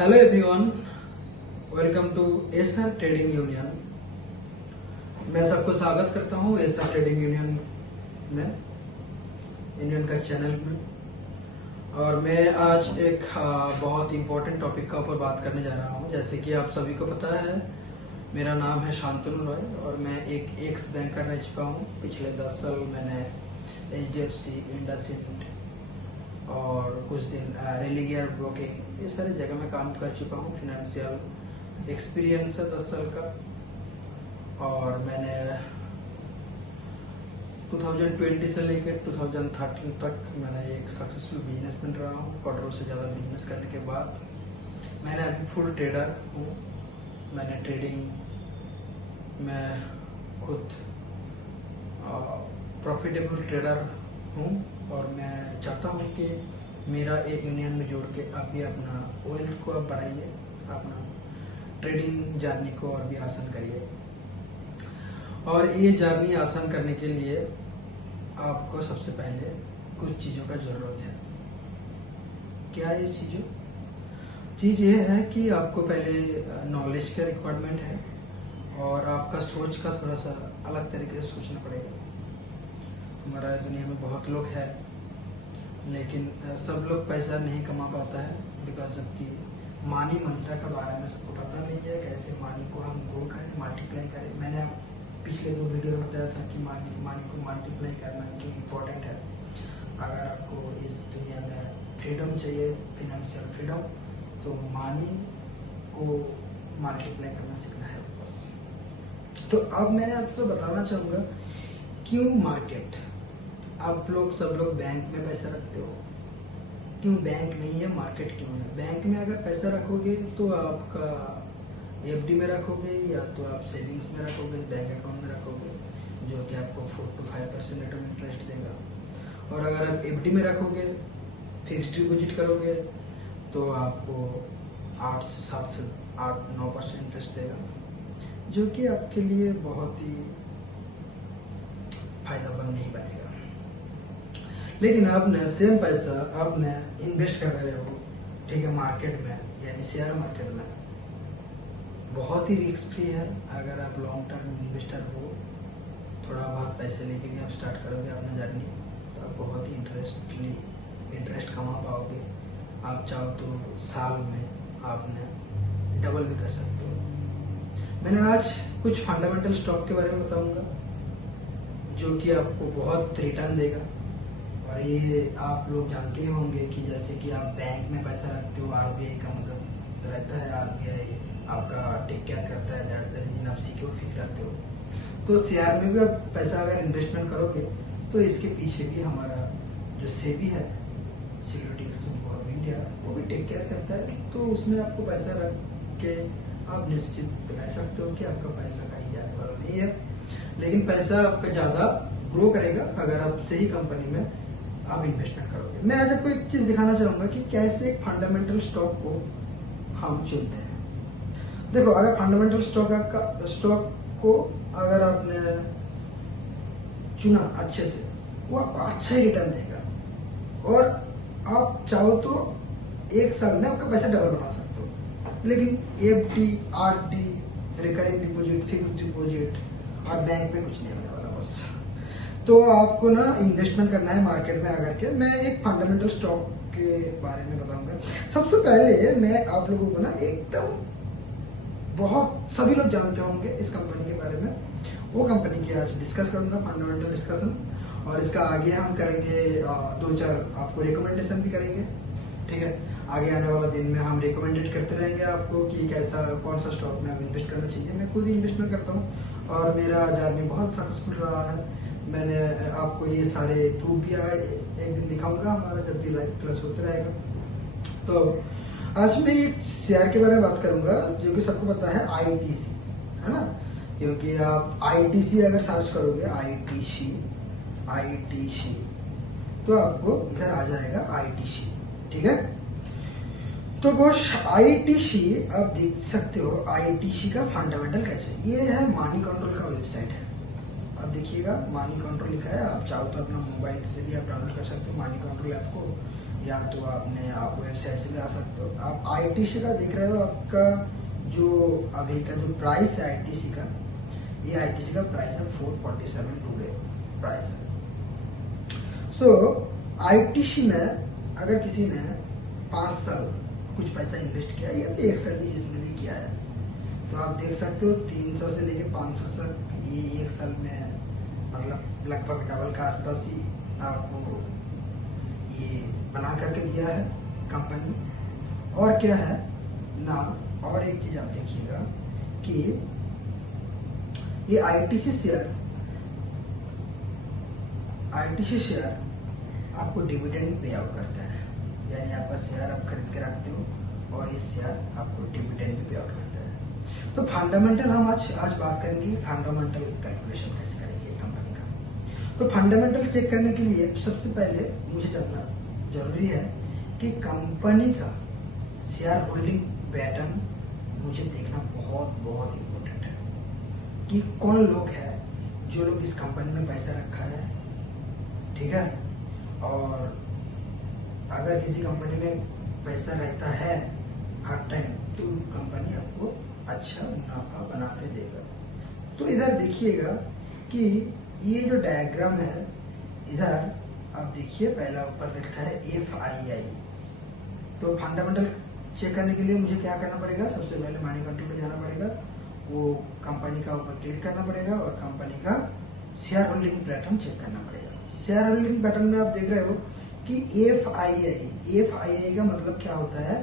Hello everyone, welcome to SR trading union. मैं सबको स्वागत करता हूँ एसआर ट्रेडिंग यूनियन में, यूनियन का चैनल में। और मैं आज एक बहुत इम्पोर्टेंट टॉपिक का ऊपर बात करने जा रहा हूँ। जैसे कि आप सभी को पता है, मेरा नाम है शांतनु रॉय और मैं एक एक्स बैंकर रह चुका हूँ। पिछले 10 साल मैंने HDFC, इंडसइंड और कुछ दिन रेलिगियर ब्रोकिंग, ये सारी जगह में काम कर चुका हूँ। फिनेंशियल एक्सपीरियंस है 10 साल का। और मैंने 2020 से लेकर 2013 तक मैंने एक सक्सेसफुल बिजनेसमैन रहा हूँ। करोड़ों से ज़्यादा बिजनेस करने के बाद मैंने अभी फुल ट्रेडर हूँ। मैंने ट्रेडिंग में खुद प्रॉफिटेबल ट्रेडर हूँ और मैं चाहता हूँ कि मेरा एक यूनियन में जोड़ के आप भी अपना वेल्थ को आप बढ़ाइए, अपना ट्रेडिंग जर्नी को और भी आसान करिए। और ये जर्नी आसान करने के लिए आपको सबसे पहले कुछ चीज़ों का ज़रूरत है। क्या ये चीज़ ये है कि आपको पहले नॉलेज का रिक्वायरमेंट है और आपका सोच का थोड़ा सा अलग तरीके से सोचना पड़ेगा। हमारा दुनिया में बहुत लोग हैं, लेकिन सब लोग पैसा नहीं कमा पाता है बिकॉज सबकी मानी मंत्रा के बारे में सबको पता नहीं है, कैसे मानी को हम ग्रो करें, मल्टीप्लाई करें। मैंने पिछले 2 वीडियो में बताया था कि मानी को मल्टीप्लाई करना क्यों इम्पोर्टेंट है। अगर आपको इस दुनिया में फ्रीडम चाहिए, फिनेंशियल फ्रीडम, तो मानी को मल्टीप्लाई करना सीखना है बस। तो अब मैंने आपको बताना चाहूँगा क्यों मार्केट, आप लोग सब लोग बैंक में पैसा रखते हो, क्यों बैंक नहीं है, मार्केट क्यों है। बैंक में अगर पैसा रखोगे तो आपका FD में रखोगे या तो आप सेविंग्स में रखोगे, बैंक अकाउंट में रखोगे, जो कि आपको 4 to 5% रेट ऑफ इंटरेस्ट देगा। और अगर आप FD में रखोगे, फिक्स्ड डिपॉजिट करोगे, तो आपको 8 से 7 से 8-9% इंटरेस्ट देगा, जो कि आपके लिए बहुत ही फायदेमंद नहीं बनेगा। लेकिन आपने सेम पैसा आपने इन्वेस्ट कर रहे हो, ठीक है, मार्केट में, यानी शेयर मार्केट में, बहुत ही रिस्क फ्री है। अगर आप लॉन्ग टर्म इन्वेस्टर हो, थोड़ा बहुत पैसे लेके भी आप स्टार्ट करोगे अपना जर्नी, तो आप बहुत ही इंटरेस्ट कमा पाओगे। आप चाहो तो साल में आपने डबल भी कर सकते हो। मैंने आज कुछ फंडामेंटल स्टॉक के बारे में बताऊंगा जो कि आपको बहुत रिटर्न देगा। और ये आप लोग जानते ही होंगे कि जैसे कि आप बैंक में पैसा रखते हो, RBI का मदद रहता है, RBI आपका टेक केयर करता है, दैट्स द रीजन आप सिक्योर फील करते हो। तो शेयर में भी आप पैसा अगर इन्वेस्टमेंट करोगे तो इसके पीछे भी हमारा जो सेबी है, security exchange board of India, वो भी टेक केयर करता है। तो उसमें आपको पैसा रख के आप निश्चित रह सकते हो कि आपका पैसा कहीं जाने वाला नहीं है। लेकिन पैसा आपका ज़्यादा ग्रो करेगा अगर आप सही कंपनी में आप इन्वेस्टमेंट करोगे। मैं आज आपको एक चीज दिखाना चाहूंगा कि कैसे एक फंडामेंटल स्टॉक को हम चुनते हैं। देखो, अगर फंडामेंटल स्टॉक को अगर आपने चुना अच्छे से, वो आपको अच्छा ही रिटर्न देगा और आप चाहो तो 1 साल में आपका पैसा डबल बना सकते हो। लेकिन FD, RD, recurring deposit, fixed deposit और बैंक में कुछ नहीं होने वाला बस। तो आपको ना इन्वेस्टमेंट करना है मार्केट में आकर के। मैं एक फंडामेंटल स्टॉक के बारे में बताऊंगा। सबसे पहले मैं आप लोगों को ना एकदम बहुत सभी लोग जानते होंगे इस कंपनी के बारे में, वो कंपनी की आज डिस्कस करूंगा, फंडामेंटल डिस्कशन। और इसका आगे हम करेंगे 2-4 आपको रिकमेंडेशन भी करेंगे, ठीक है। आगे आने वाला दिन में हम रिकमेंडेड करते रहेंगे आपको कि कैसा कौन सा स्टॉक में आप इन्वेस्ट करना चाहिए। मैं खुद ही इन्वेस्टमेंट करता हूँ और मेरा जर्नी बहुत सक्सेसफुल रहा है। मैंने आपको ये सारे प्रूफ भी एक दिन दिखाऊंगा हमारा जब भी लाइव क्लास होते रहेगा। तो आज मैं एक शेयर के बारे में बात करूंगा जो कि सबको पता है, ITC, है ना। क्योंकि आप ITC अगर सर्च करोगे, ITC, तो आपको इधर आ जाएगा ITC, ठीक है। तो बॉस ITC आप देख सकते हो, ITC का फंडामेंटल कैसे, ये है मनी कंट्रोल का वेबसाइट है। आप देखिएगा मनी कंट्रोल लिखा है, आप चाहो तो अपना मोबाइल से भी आप डाउनलोड कर सकते हो मनी कंट्रोल ऐप को। या तो आप वेबसाइट से भी आ सकते हो। आप आईटीसी का देख रहे हो, आपका जो अभी का जो प्राइस है आईटीसी का, ये आईटीसी का प्राइस है 447 टुडे प्राइस है। सो आईटीसी में अगर किसी ने 5 साल कुछ पैसा इन्वेस्ट किया या तो 1 साल भी जिसने भी किया है, तो आप देख सकते हो 300 से लेके 500 तक ये 1 साल में मतलब लगभग डबल का आसपास ही आपको ये बना करके दिया है कंपनी। और क्या है ना, और एक चीज आप देखिएगा कि ये आईटीसी शेयर आपको डिविडेंड पे आउट करता है, यानी आपका शेयर आप खरीद के रखते हो और ये शेयर आपको डिविडेंड भी पे आउट करता है। तो फंडामेंटल हम आज बात करेंगे, फंडामेंटल कैलकुलेशन कैसे करेंगे कंपनी का। तो फंडामेंटल चेक करने के लिए सबसे पहले मुझे जानना जरूरी है कि कंपनी का शेयर होल्डिंग पैटर्न मुझे देखना बहुत बहुत इम्पोर्टेंट है कि कौन लोग हैं जो लोग इस कंपनी में पैसा रखा है, ठीक है। और अगर किसी कंपनी में पैसा रहता है हर टाइम, तो कंपनी आपको अच्छा मुनाफा बना के देगा। तो इधर देखिएगा कि ये जो डायग्राम है, इधर आप देखिए पहला ऊपर लिखा है FII। तो फंडामेंटल चेक करने के लिए मुझे क्या करना पड़ेगा, सबसे पहले मनी कंट्रोल में जाना पड़ेगा, वो कंपनी का ऊपर क्लिक करना पड़ेगा और कंपनी का शेयर होल्डिंग पैटर्न चेक करना पड़ेगा। शेयर होल्डिंग पैटर्न में आप देख रहे हो कि FII का मतलब क्या होता है,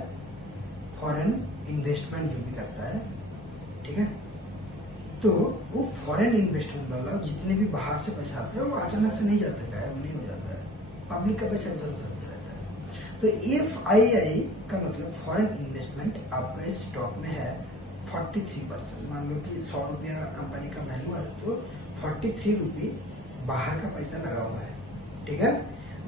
फॉरेन इन्वेस्टमेंट जो भी करता है, ठीक है। तो वो फॉरेन इन्वेस्टमेंट वाला जितने भी बाहर से पैसा आता है वो अचानक से नहीं जाता है, गायब नहीं हो जाता है, पब्लिक का पैसा इधर उधर रहता है। तो FII का मतलब फॉरेन इन्वेस्टमेंट आपका इस स्टॉक में है 43%। मान लो कि 100 रुपया कंपनी का वैल्यू है, तो 43 रुपये बाहर का पैसा लगा हुआ है, ठीक है।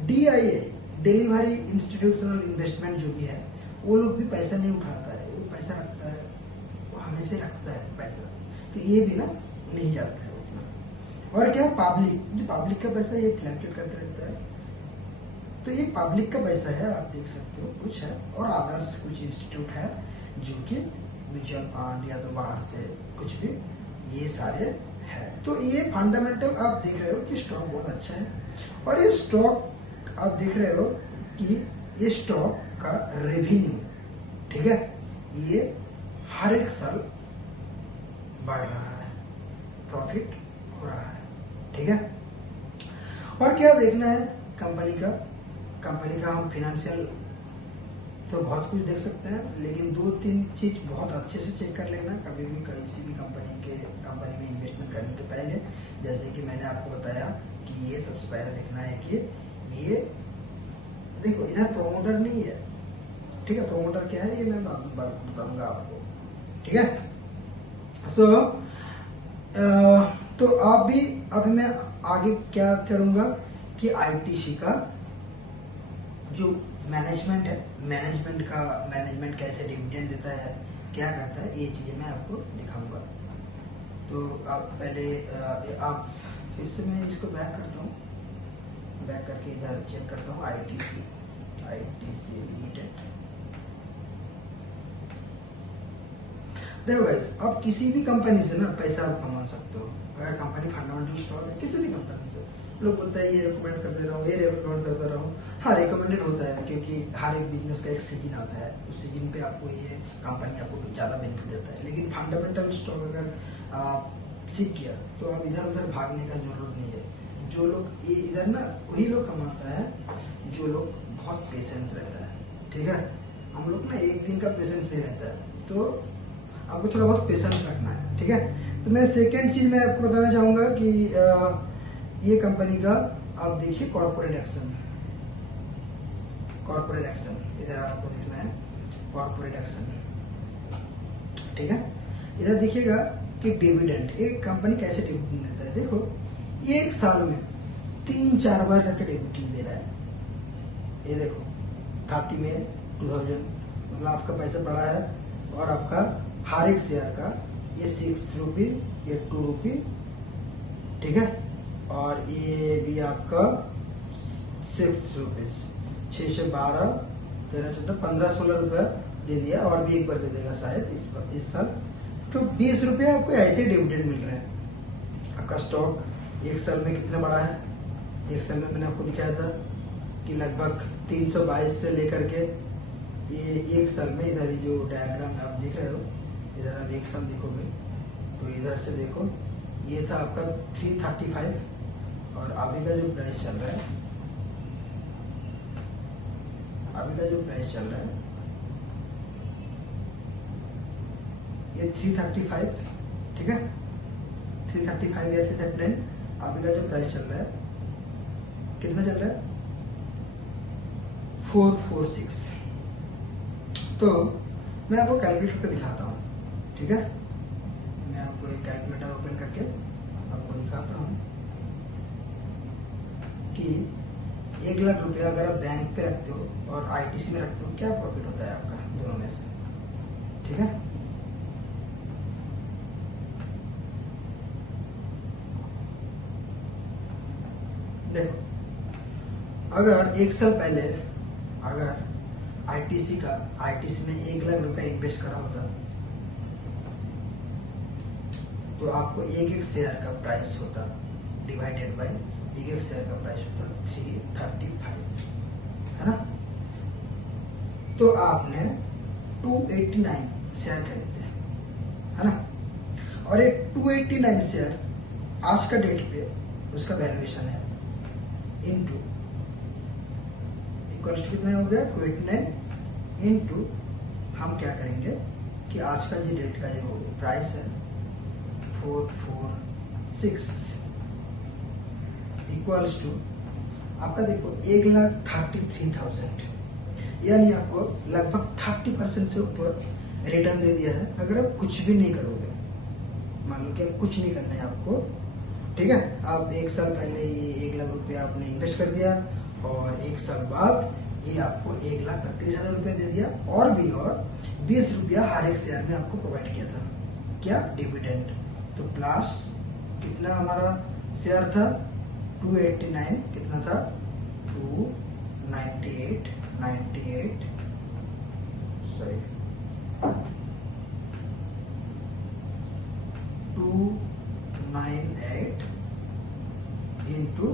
DII डिलीवरी इंस्टीट्यूशनल इन्वेस्टमेंट जो भी है, वो लोग भी पैसा नहीं उठाता है, वो पैसा रखता है, वो हमेशा रखता है पैसा, तो ये भी ना नहीं जाता है उतना। और क्या पब्लिक, जो पब्लिक का पैसा ये फ्लक्चुएट करता रहता है, तो ये पब्लिक का पैसा है, आप देख सकते हो कुछ है। और अदर्स कुछ इंस्टीट्यूट है जो कि म्यूचुअल फंड या तो बाहर से कुछ भी, ये सारे है। तो ये फंडामेंटल आप देख रहे हो कि स्टॉक बहुत अच्छा है। और ये स्टॉक आप देख रहे हो कि ये स्टॉक का रेवेन्यू, ठीक है, ये हर एक साल बढ़ रहा है, प्रॉफिट हो रहा है, ठीक है। और क्या देखना है कंपनी का हम फिनेंशियल तो बहुत कुछ देख सकते हैं, लेकिन 2-3 चीज बहुत अच्छे से चेक कर लेना कभी भी किसी भी कंपनी में इन्वेस्टमेंट करने के पहले। जैसे कि मैंने आपको बताया कि ये सबसे पहले देखना है कि ये देखो इधर प्रोमोटर नहीं है, ठीक है। प्रोमोटर क्या है ये मैं बताऊंगा आपको, ठीक है। तो आप भी, अभी मैं आगे क्या करूंगा कि आईटीसी का जो मैनेजमेंट है, मैनेजमेंट कैसे डिविडेंड देता है, क्या करता है, ये चीजें मैं आपको दिखाऊंगा। तो आप पहले आप फिर से मैं इसको बैक करता हूँ, बैक करके इधर चेक करता हूँ आईटीसी लिमिटेड। देखो गाइस, आप किसी भी कंपनी से ना पैसा आप कमा सकते हो। अगर कंपनी फंडामेंटल स्टॉक है, किसी भी कंपनी से, लोग बोलते हैं ये रिकमेंड कर दे रहा हूँ, ये रिकमेंड करता रहा हूँ। हाँ, रिकमेंडेड होता है क्योंकि हर एक बिजनेस का एक सीजन आता है, उस सीजन पे आपको ये कंपनी आपको ज्यादा बेनिफिट देता है। लेकिन फंडामेंटल स्टॉक अगर आप सीख किया तो आप इधर उधर भागने का जरूरत नहीं है। जो लोग ये इधर ना, वही लोग कमाता है जो लोग बहुत पेशेंस रहता है, ठीक है। हम लोग ना एक दिन का पेशेंस नहीं रहता है, तो आपको थोड़ा बहुत पेशेंस रखना है, ठीक है। तो मैं सेकेंड चीज मैं आपको बताना चाहूंगा कि ये कंपनी का आप देखिए कॉर्पोरेट एक्शन, इधर आपको देखना है कॉर्पोरेट एक्शन, ठीक है। इधर देखिएगा कि डिविडेंड, एक कंपनी कैसे डिविडेंड देता है। देखो एक साल में 3-4 बार करके डिविडेंड दे रहा है। ये देखो 30 में 2000, मतलब आपका पैसा पड़ा है और आपका हर एक शेयर का ये 6 रुपये, ये 2 रुपये, ठीक है। और ये भी आपका 6 रुपीज, 6 से 12, 13, 14, 15, 16 रुपया दे दिया और भी एक बार दे देगा शायद इस साल। तो 20 रुपया आपको ऐसे डिविडेंड मिल रहा है। आपका स्टॉक एक साल में कितना बड़ा है, एक साल में मैंने आपको दिखाया था कि लगभग 322 से लेकर के ये एक साल में, इधर जो डायग्राम आप देख रहे हो, इधर आप एक साल देखोगे तो इधर से देखो, ये था आपका 335 और अभी का जो प्राइस चल रहा है, अभी का जो प्राइस चल रहा है ये 335, ठीक है, 335 या 339। अभी का जो प्राइस चल रहा है कितना चल रहा है, 446। तो मैं आपको कैलकुलेट करके दिखाता हूँ, ठीक है। मैं आपको एक कैलकुलेटर ओपन करके आपको दिखाता हूँ कि 1 लाख रुपया अगर आप बैंक पे रखते हो और आईटीसी में रखते हो, क्या प्रॉफिट होता है आपका दोनों में से, ठीक है। देखो, अगर एक साल पहले अगर आईटीसी में 1 लाख रुपया इन्वेस्ट करा होता तो आपको एक शेयर का प्राइस होता डिवाइडेड बाय एक शेयर का प्राइस होता 335, है ना। तो आपने 289 शेयर खरीदते, है ना। और एक 289 शेयर आज का डेट पे उसका वैल्यूएशन है इनटू इक्वल्स टू कितना हो गया 289 इनटू, हम क्या करेंगे कि आज का जो डेट का जो प्राइस है 446 इक्वल्स टू आपका देखो 1,33,000, यानी आपको लगभग 30% से ऊपर रिटर्न दे दिया है अगर आप कुछ भी नहीं करोगे। मान लो कि आप कुछ नहीं करना है आपको, ठीक है। आप एक साल पहले ये 1 लाख रुपया आपने इन्वेस्ट कर दिया और एक साल बाद ये आपको 1,32,000 रुपया दे दिया और भी और 20 रुपया हर एक शेयर में आपको प्रोवाइड किया था, क्या, डिविडेंड। तो प्लस कितना हमारा शेयर था 289, कितना था 298 सॉरी 298 इनटू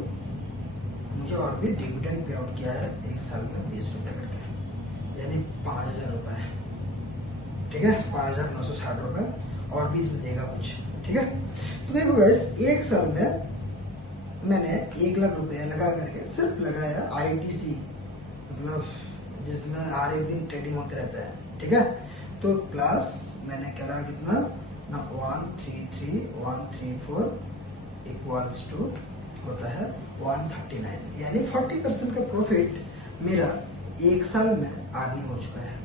मुझे और भी डिविडेंड पे आउट किया है एक साल में 20 रुपए करके, यानी 5,000 रुपए, ठीक है, 5,960 रुपए और भी देगा कुछ, ठीक है। तो देखो गाइस, एक साल में मैंने 1 लाख रुपए लगा करके सिर्फ लगाया आईटीसी, मतलब जिसमें हर एक दिन ट्रेडिंग होते रहता है, ठीक है। तो प्लस मैंने करा कितना ना 133,134 इक्वल्स टू होता है 139, यानी 40% का प्रॉफिट मेरा एक साल में अर्निंग हो चुका है,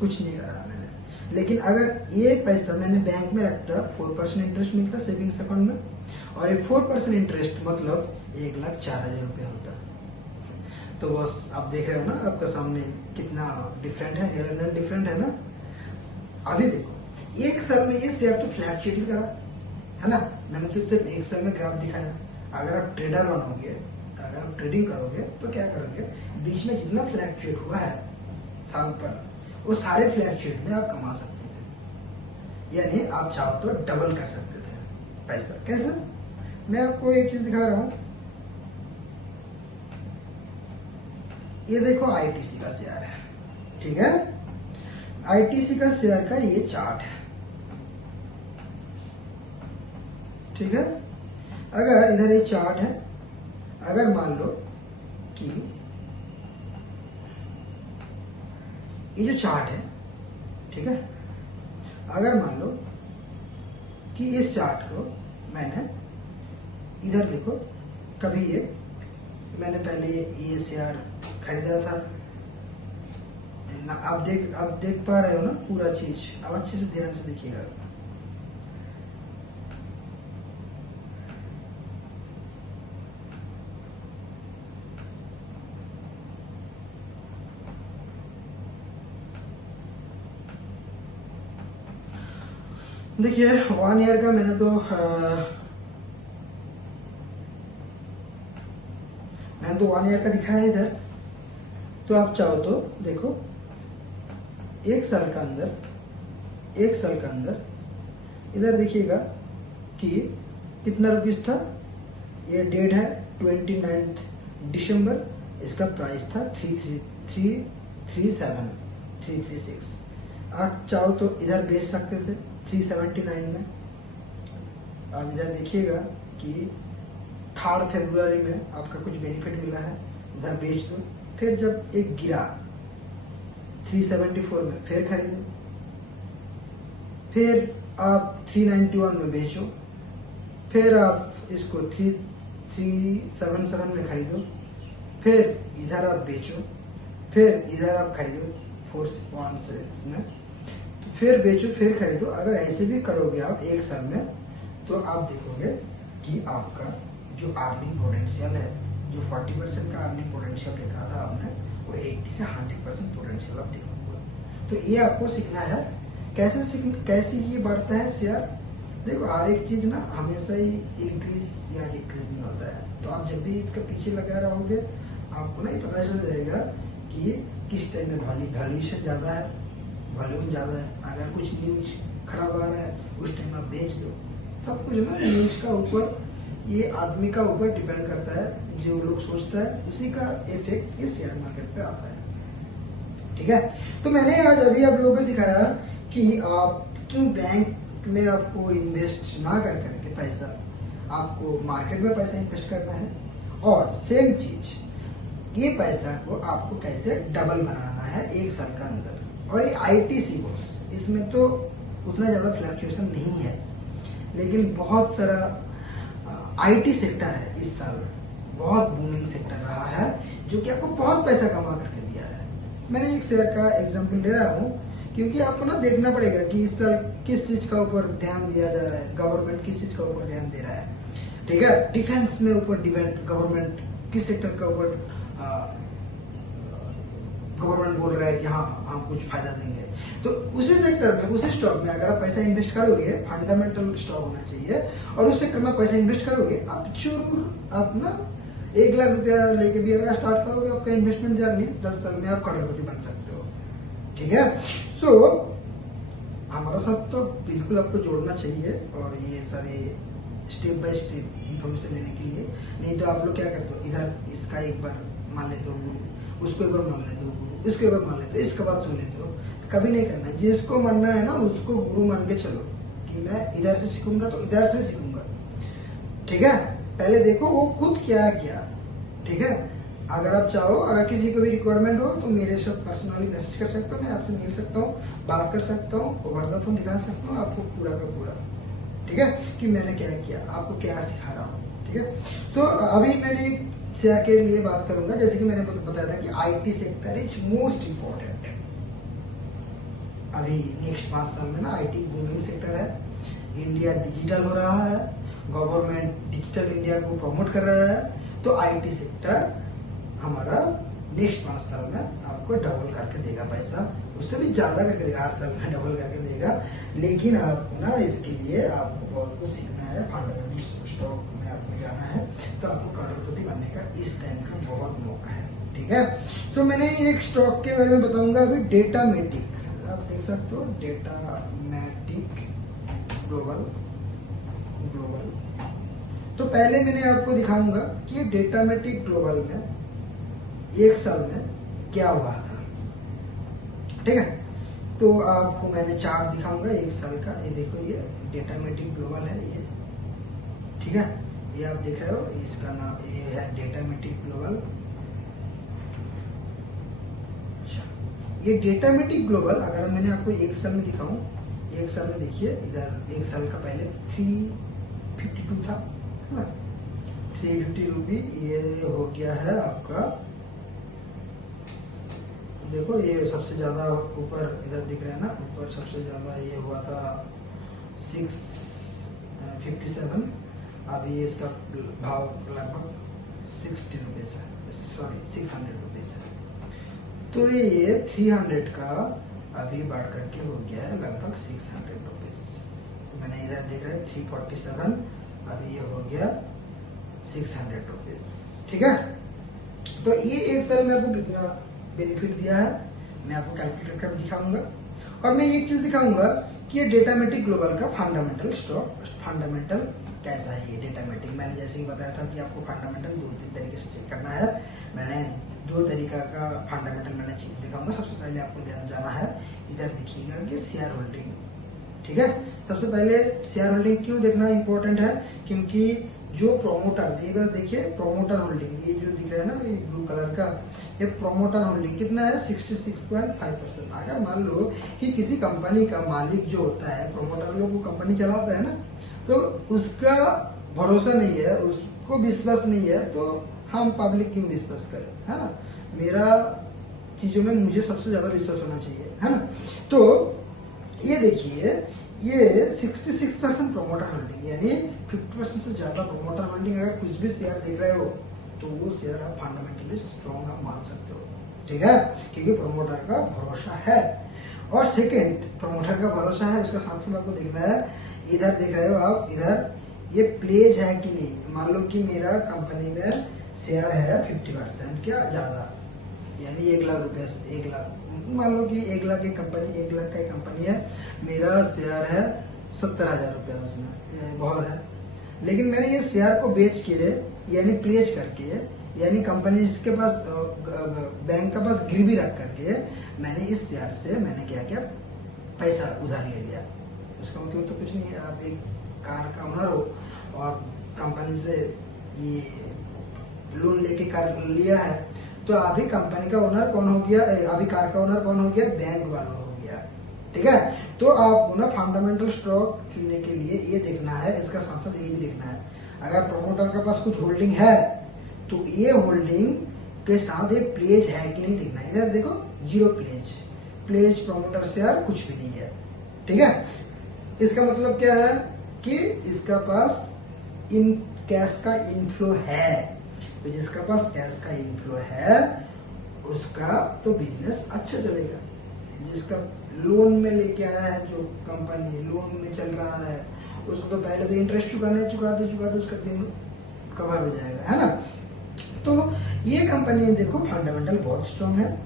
कुछ नहीं करा मैंने। लेकिन अगर ये पैसा मैंने बैंक में रखता 4% इंटरेस्ट मिलता सेविंग्स अकाउंट में, और एक 4% इंटरेस्ट मतलब 1,04,000 रुपया होता। तो बस आप देख रहे हो ना आपका सामने कितना डिफरेंट है, हेयर डिफरेंट है ना। अभी देखो एक साल में ये शेयर तो फ्लैक्चुएट करा, है ना। मैंने तो सिर्फ एक साल में ग्राफ दिखाया। अगर आप ट्रेडर बनोगे, अगर आप ट्रेडिंग करोगे तो क्या करोगे, बीच में जितना फ्लैक्चुएट हुआ है साल पर, वो सारे फ्लैक्चुएट में आप कमा सकते थे, यानी आप चाहो तो डबल कर सकते थे पैसा। कैसे, मैं आपको एक चीज दिखा रहा हूं, ये देखो आईटीसी का शेयर है, ठीक है। आईटीसी का शेयर का ये चार्ट है, ठीक है। अगर इधर एक चार्ट है, अगर मान लो कि ये जो चार्ट है, ठीक है, अगर मान लो कि इस चार्ट को मैंने इधर देखो, कभी ये मैंने पहले ये शेयर खरीदा था ना, आप देख पा रहे हो ना पूरा चीज, अब अच्छे से ध्यान से देखिएगा। देखिए 1 ईयर का मैंने तो 1 ईयर का दिखाया है इधर। तो आप चाहो तो देखो एक साल का अंदर इधर देखिएगा कि कितना रुपीस था। ये डेट है 29 दिसंबर, इसका प्राइस था 336। आप चाहो तो इधर बेच सकते थे 379 में। अब इधर देखिएगा कि 3 फरवरी में आपका कुछ बेनिफिट मिला है, इधर बेच दो। फिर जब एक गिरा 374 में फिर खरीदो, फिर आप 391 में बेचो, फिर आप इसको 377 में खरीदो, फिर इधर आप बेचो, फिर इधर आप खरीदो 416 में, तो फिर बेचो फिर खरीदो। अगर ऐसे भी करोगे आप एक साल में, तो आप देखोगे कि आपका जो अर्निंग पोटेंशियल है, जो 40% का अर्निंग पोटेंशियल दिख रहा था आपने, वो 80 से 100% पोटेंशियल आप दिखाऊंगा। तो ये आपको सीखना है कैसे ये बढ़ता है शेयर। देखो हर एक चीज ना हमेशा ही इंक्रीज या डिक्रीज में होता है, तो आप जब भी इसके पीछे लगा रहोगे आपको ना पता चल जाएगा कि किस टाइम में वैल्यूएशन ज्यादा है, वॉल्यूम ज्यादा है। अगर कुछ न्यूज खराब आ रहा है उस टाइम आप बेच दो। सब कुछ ना न्यूज का ऊपर, ये आदमी का ऊपर डिपेंड करता है, जो लोग सोचता है उसी का इफेक्ट ये शेयर मार्केट पे आता है। ठीक है, तो मैंने आज अभी आप लोगों को सिखाया कि आप क्यों बैंक में आपको इन्वेस्ट ना कर करके पैसा, आपको मार्केट में पैसा इन्वेस्ट करना है, और सेम चीज ये पैसा को आपको कैसे डबल बनाना है एक साल का अंदर। और ये आईटीसी बॉस, इसमें तो उतना ज्यादा फ्लक्चुएशन नहीं है, लेकिन बहुत सारा आईटी सेक्टर है इस साल बहुत बूमिंग सेक्टर रहा है, जो कि आपको बहुत पैसा कमा करके दिया है। मैंने एक शेयर का एग्जांपल ले रहा हूँ, क्योंकि आपको ना देखना पड़ेगा कि इस साल किस चीज का ऊपर ध्यान दिया जा रहा है, गवर्नमेंट किस चीज का ऊपर ध्यान दे रहा है। ठीक है, डिफेंस में ऊपर डिपेंड, गवर्नमेंट किस सेक्टर का ऊपर गवर्नमेंट बोल रहा है कि हाँ हम कुछ फायदा देंगे, तो उसी सेक्टर में, उसी स्टॉक में अगर आप पैसा इन्वेस्ट करोगे, फंडामेंटल स्टॉक होना चाहिए, और उस सेक्टर में पैसा इन्वेस्ट करोगे, आप जरूर आप ना 1 लाख रुपया लेके भी अगर स्टार्ट करोगे, आपका इन्वेस्टमेंट जर्नी 10 साल में आप करोड़पति बन सकते हो। ठीक है, सो हमारा साथ तो बिल्कुल आपको जोड़ना चाहिए, और ये सारे स्टेप बाय स्टेप इंफॉर्मेशन लेने के लिए। नहीं तो आप लोग क्या करते हो, इधर इसका एक बार मान लेते हो गुरु, उसको एक बार मान लेते हो गुरु, इसको एक बार मान लेते हो, इसके बाद सुन लेते हो। कभी नहीं करना, जिसको मानना है ना उसको गुरु मान के चलो, कि मैं इधर से सीखूंगा तो इधर से सीखूंगा। ठीक है, पहले देखो वो खुद क्या किया। ठीक है, अगर आप चाहो, अगर किसी को भी रिक्वायरमेंट हो तो मेरे साथ पर्सनली मैसेज कर सकता हूँ, मैं आपसे मिल सकता हूँ, बात कर सकता हूँ, ओवर द फोन दिखा सकता हूँ आपको पूरा का पूरा। ठीक है, कि मैंने क्या किया, आपको क्या सिखा रहा हूँ। ठीक है, सो अभी मैंने एक शेयर के लिए बात करूंगा, जैसे कि मैंने बताया था कि IT sector is most important. अभी नेक्स्ट 5 साल में ना आईटी बूमिंग सेक्टर है, इंडिया डिजिटल हो रहा है, गवर्नमेंट डिजिटल इंडिया को प्रमोट कर रहा है, तो आईटी सेक्टर हमारा नेक्स्ट 5 साल में आपको डबल करके देगा पैसा, उससे भी ज्यादा करके देगा, 8 साल में डबल करके देगा। लेकिन आपको ना इसके लिए आपको बहुत कुछ सीखना है, फंडामेंटल स्टॉक में आपको जाना है, तो आपको करोड़पति बनने का इस टाइम का बहुत मौका है। ठीक है, सो मैंने एक स्टॉक के बारे में बताऊंगा अभी, डेटामेटिक, आप देख सकते हो, डेटामेटिक ग्लोबल। तो पहले मैंने आपको दिखाऊंगा कि डेटामेटिक ग्लोबल में 1 साल में क्या हुआ था। ठीक है, तो आपको मैंने चार्ट दिखाऊंगा 1 साल का। ये देखो, ये डेटामेटिक ग्लोबल है ये। ठीक है, ये आप देख रहे हो, इसका नाम ये है डेटामेटिक ग्लोबल। ये डेटामेटिक ग्लोबल अगर मैंने आपको 1 साल में दिखाऊं, 1 साल में देखिए, इधर 1 साल का पहले 352 था, है ना, 350 रुपी, ये हो गया है आपका, देखो ये सबसे ज्यादा ऊपर इधर दिख रहा है ना, ऊपर सबसे ज्यादा ये हुआ था 657। अभी इसका भाव लगभग 60 रुपीज है, सॉरी 600 रुपीज है। तो ये 300 का अभी बढ़ करके हो गया है लगभग 600 रुपीज। मैंने इधर देख रहा है 347, अभी ये हो गया 600 रुपीज। ठीक है, तो ये 1 साल में आपको कितना बेनिफिट दिया है, मैं आपको कैलकुलेट कर दिखाऊंगा। और मैं एक चीज दिखाऊंगा कि ये डेटामेटिक ग्लोबल का फंडामेंटल स्टॉक फंडामेंटल कैसा है। ये डेटामेटिक मैंने जैसे ही बताया था कि आपको फंडामेंटल 2-3 तरीके से चेक करना है। मैंने 2 तरीका का फंडामेंटल मैंने दिखाऊंगा। सबसे पहले आपको ध्यान जाना है, इधर देखिएगा कि शेयर होल्डिंग, ठीक है। सबसे पहले शेयर होल्डिंग क्यों देखना इंपॉर्टेंट है, क्योंकि जो प्रोमोटर, इधर देखिए प्रोमोटर होल्डिंग, ये जो दिख रहा है ना ये ब्लू कलर का, ये प्रोमोटर होल्डिंग कितना है 66.5%। अगर मान लो कि किसी कंपनी का मालिक जो होता है, प्रोमोटर लोग वो कंपनी चलाता है ना, तो उसका भरोसा नहीं है, उसको विश्वास नहीं है, तो हम पब्लिक क्यों विश्वास करें, है ना। मेरा चीजों में मुझे सबसे ज्यादा विश्वास होना चाहिए, है ना। तो ये देखिए, ये 66% प्रोमोटर होल्डिंग, यानी 50% से ज्यादा प्रोमोटर होल्डिंग। अगर कुछ भी शेयर देख रहे हो तो वो शेयर आप फंडामेंटली स्ट्रॉन्ग आप मान सकते हो, ठीक है, क्योंकि प्रोमोटर का भरोसा है। और सेकंड, प्रोमोटर का भरोसा है, उसका साथ साथ आपको देखना है, इधर देख रहे हो आप, इधर ये प्लेज है कि नहीं। मान लो कि मेरा कंपनी में शेयर है 50% क्या ज्यादा, यानी 1 लाख रुपए से 1 लाख, मान लो कि 1 लाख की कंपनी, 1 लाख का कंपनी है, मेरा शेयर है 70,000 रुपया उसमें, बहुत है। लेकिन मैंने ये शेयर को बेच के, यानी प्लेज करके, यानी कंपनी के पास, बैंक का पास गिरवी रख करके, मैंने इस शेयर से मैंने क्या किया, पैसा उधार ले लिया। उसका मतलब तो कुछ नहीं है, आप एक कार का ओनर हो और कंपनी से ये लोन लेके कार लिया है, तो अभी कंपनी का ओनर कौन हो गया, अभी कार का ओनर कौन हो गया, बैंक वाला हो गया, ठीक है। तो आपको ना फंडामेंटल स्टॉक चुनने के लिए ये देखना है, इसका साथ साथ ये भी देखना है, अगर प्रोमोटर के पास कुछ होल्डिंग है तो ये होल्डिंग के साथ एक प्लेज है कि नहीं देखना है। इधर देखो 0 प्लेज प्रोमोटर शेयर कुछ भी नहीं है, ठीक है। इसका मतलब क्या है कि इसका पास इन कैश का इनफ्लो है, तो जिसका पास कैश का इनफ्लो है उसका तो बिजनेस अच्छा चलेगा। जिसका लोन में लेके आया है, जो कंपनी लोन में चल रहा है, उसको तो पहले तो इंटरेस्ट चुकाते उसका दिन कवर हो जाएगा, है ना। तो ये कंपनी देखो फंडामेंटल बहुत स्ट्रॉन्ग है,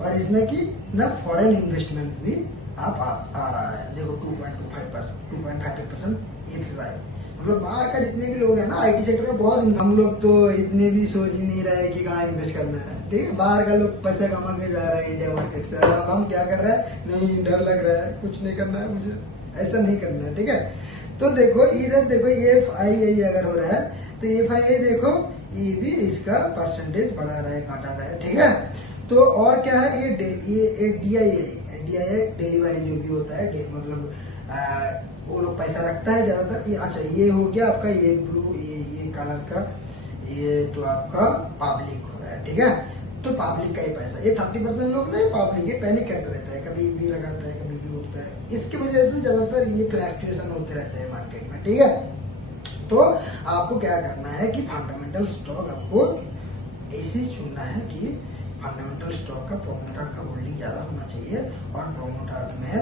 और इसमें की ना फॉरेन इन्वेस्टमेंट भी आप आ रहा है। देखो 2.5% ये फिर रहा है, मतलब बाहर का जितने भी लोग हैं ना आईटी सेक्टर में बहुत, हम लोग तो इतने भी सोच ही नहीं रहे कि कहाँ इन्वेस्ट करना है, ठीक है। बाहर का लोग पैसा कमा के जा रहे हैं इंडिया मार्केट से। अब हम क्या कर रहे हैं, नहीं डर लग रहा है, कुछ नहीं करना है मुझे, ऐसा नहीं करना है, ठीक है। तो देखो इधर देखो FII अगर हो रहा है तो FII देखो ये भी इसका परसेंटेज बढ़ा रहा है, घटा रहा है, ठीक है। तो और क्या है, ये DII डिलीवरी जो भी होता है, मतलब वो लोग पैसा रखता है ज्यादातर। ये अच्छा, ये हो गया आपका, ये ब्लू ये कलर का, ये तो आपका पब्लिक हो रहा है, ठीक है। तो पब्लिक का ही पैसा, ये 30% लोग नहीं, पब्लिक ये पैनिक करते रहता है, कभी भी लगाता है कभी भी उठता है, इसकी वजह से ज्यादातर ये फ्लैक्चुएशन होते रहते हैं मार्केट में, ठीक है। तो आपको क्या करना है कि फंडामेंटल स्टॉक आपको ऐसे चुनना है कि फंडामेंटल स्टॉक का प्रोमोटर का होल्डिंग ज्यादा होना चाहिए और प्रोमोटर में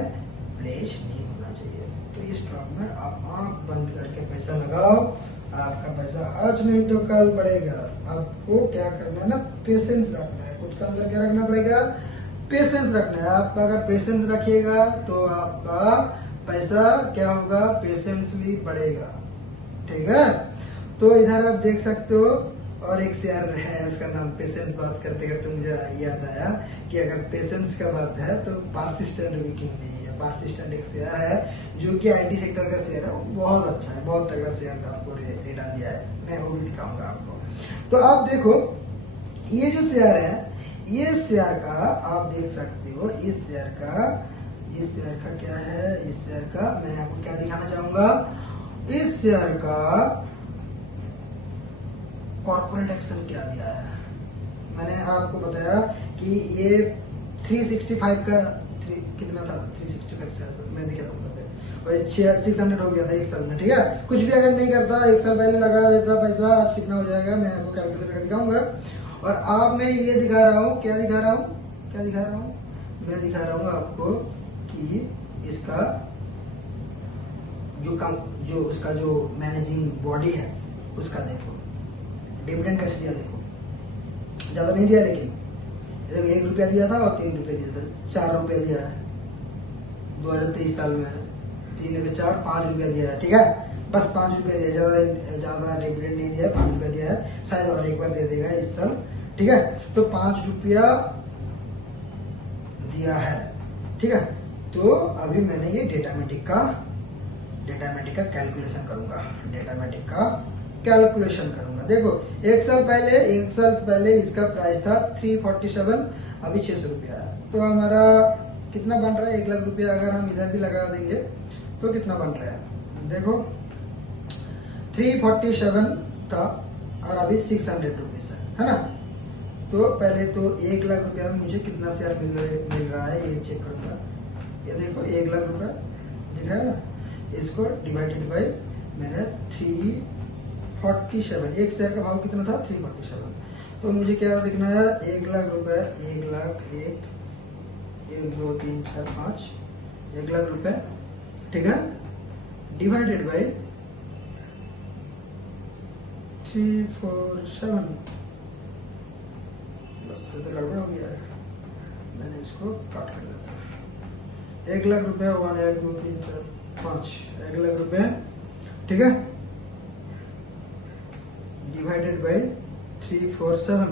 प्लेज नहीं होना चाहिए। तो इस स्टॉक में आप आंख बंद करके पैसा लगाओ, आपका पैसा आज नहीं तो कल बढ़ेगा। आपको क्या करना है ना, पेशेंस रखना है, खुद के अंदर क्या रखना पड़ेगा, पेशेंस रखना है। आप अगर पेशेंस रखिएगा तो आपका पैसा क्या होगा, पेशेंसली बढ़ेगा, ठीक है। तो इधर आप देख सकते हो, और एक शेयर है इसका नाम, पेशेंस बात करते करते मुझे याद आया कि अगर पेशेंस का बात है तो परसिस्टेंट विकिंग नहीं है। परसिस्टेंट एक शेयर है जो कि आईटी सेक्टर का शेयर है, बहुत अच्छा है, बहुत तगड़ा शेयर का आपको रिटर्न दिया है, मैं वो भी दिखाऊंगा आपको। तो आप देखो ये जो शेयर है, ये शेयर का आप देख सकते हो, इस शेयर का क्या है, इस शेयर का मैंने आपको क्या दिखाना चाहूंगा, इस शेयर का कॉर्पोरेट एक्शन क्या दिया है। मैंने आपको बताया कि ये 365 का कितना था, 365 साल मैं दिखा दूंगा, और 600 हो गया था एक साल में, ठीक है। कुछ भी अगर नहीं करता, एक साल पहले लगा देता पैसा, आज कितना हो जाएगा मैं आपको कैलकुलेट करके दिखाऊंगा। और आप मैं ये दिखा रहा हूँ, क्या दिखा रहा हूँ, मैं दिखा रहा हूँ आपको कि इसका जो उसका जो मैनेजिंग बॉडी है उसका देखो डिविडेंड कैसे दिया, देखो ज्यादा नहीं दिया, लेकिन देखो 1 रुपया दिया था और 3 रुपये दिया था, 4 रुपया दिया है 2023 साल में। 3 के 4 5 रुपया दिया है, ठीक है। बस 5 रुपया दिया, ज्यादा डिविडेंड नहीं दिया है, 5 रुपया दिया है, शायद और एक बार दे देगा इस साल, ठीक है। तो 5 रुपया दिया है, ठीक है। तो अभी मैंने ये डेटामेटिक का कैलकुलेशन करूंगा। देखो एक साल पहले इसका प्राइस था 347, अभी 600 रुपया है। तो हमारा कितना बन रहा है, 1 लाख रुपया अगर हम इधर भी लगा देंगे तो कितना बन रहा है, देखो 347 था और अभी 600 रुपीज है ना। तो पहले तो 1 लाख रुपया में मुझे कितना शेयर मिल रहा है ये चेक करूंगा। ये देखो 1 लाख रुपया दिख रहा है ना, इसको डिवाइडेड बाय मैंने 347, एक शेयर का भाव कितना था 347। तो मुझे क्या देखना है, 1 लाख रुपए, 1 लाख 1 2 3 4 5, 1 लाख रुपए, ठीक है, डिवाइडेड बाय 347। बस तो गड़बड़ हो गया है, मैंने इसको काट कर देता हूं। 1 लाख रुपए 1 1 2 3 4 5, 1 लाख रुपए, ठीक है, डिवाइडेड बाय 347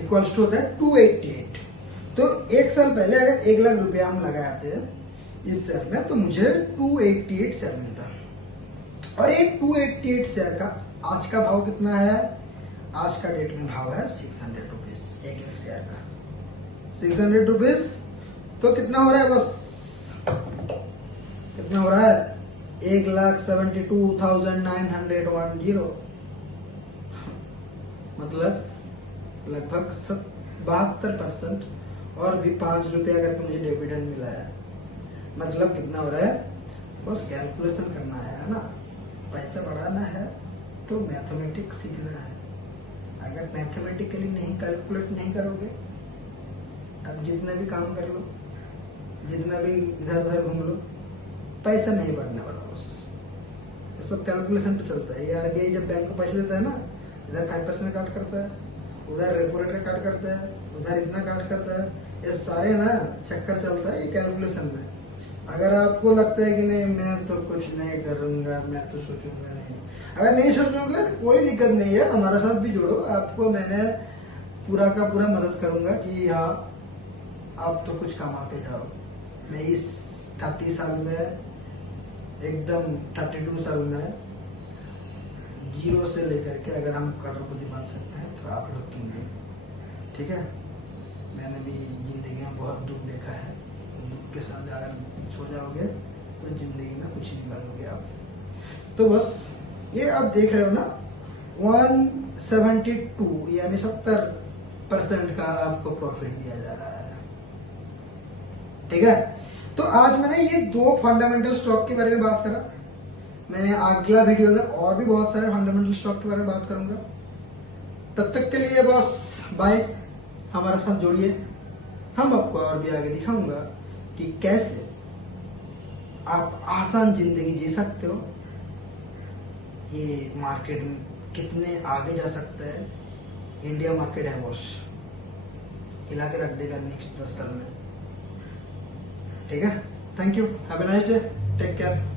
इक्वल्स टू होता है 288। तो एक साल पहले अगर 1 लाख रुपया हम लगाते इस शेयर में तो मुझे 288 शेयर मिलता, और ये 288 शेयर का आज का भाव कितना है, आज का डेट में भाव है 600 रुपीज एक शेयर का, 600 रुपीज। तो कितना हो रहा है बस, कितना हो रहा है, 1,72,910, मतलब लगभग 72%, और भी 5 रुपया करके मुझे डिविडेंड मिला है। मतलब कितना हो रहा है, बस कैलकुलेशन करना है ना, पैसा बढ़ाना है तो मैथमेटिक्स सीखना है। अगर मैथमेटिकली नहीं कैलकुलेट नहीं करोगे, अब जितना भी काम कर लो, जितना भी इधर उधर घूम लो, पैसा नहीं बढ़ने वाला। बस ये सब कैलकुलेशन पे चलता है। आरबीआई जब बैंक को पैसे देता है ना, इधर 5% काट करता है, उधर रेपो रेट का काट करता है, उधर इतना काट करता है, ये सारे ना चक्कर चलता है ये कैलकुलेशन में। अगर आपको लगता है कि नहीं मैं तो कुछ नहीं करूंगा, मैं तो सोचूंगा नहीं, अगर नहीं सोचोगे कोई दिक्कत नहीं है, हमारे साथ भी जुड़ो, आपको मैंने पूरा का पूरा मदद करूंगा कि हाँ आप तो कुछ कमा के जाओ। मैं इस 30 साल में, एकदम 32 साल में, जीरो से लेकर के अगर हम करोड़पति बन सकते हैं तो आप लोग क्यों नहीं, ठीक है। मैंने भी जिंदगी में बहुत दुख देखा है, दुख के साथ अगर सो जाओगे तो जिंदगी में कुछ नहीं बनोगे आप। तो बस ये आप देख रहे हो ना, 172 यानी 70% का आपको प्रॉफिट दिया जा रहा है, ठीक है। तो आज मैंने ये 2 फंडामेंटल स्टॉक के बारे में बात करा। मैंने अगला वीडियो में और भी बहुत सारे फंडामेंटल स्टॉक के बारे में बात करूंगा। तब तक के लिए बस बाय, हमारे साथ जोड़िए, हम आपको और भी आगे दिखाऊंगा कि कैसे आप आसान जिंदगी जी सकते हो, ये मार्केट में कितने आगे जा सकते हैं। इंडिया मार्केट है बॉस, हिला के रख देगा नेक्स्ट 10 साल में, ठीक है। Thank you, have a nice day, take care.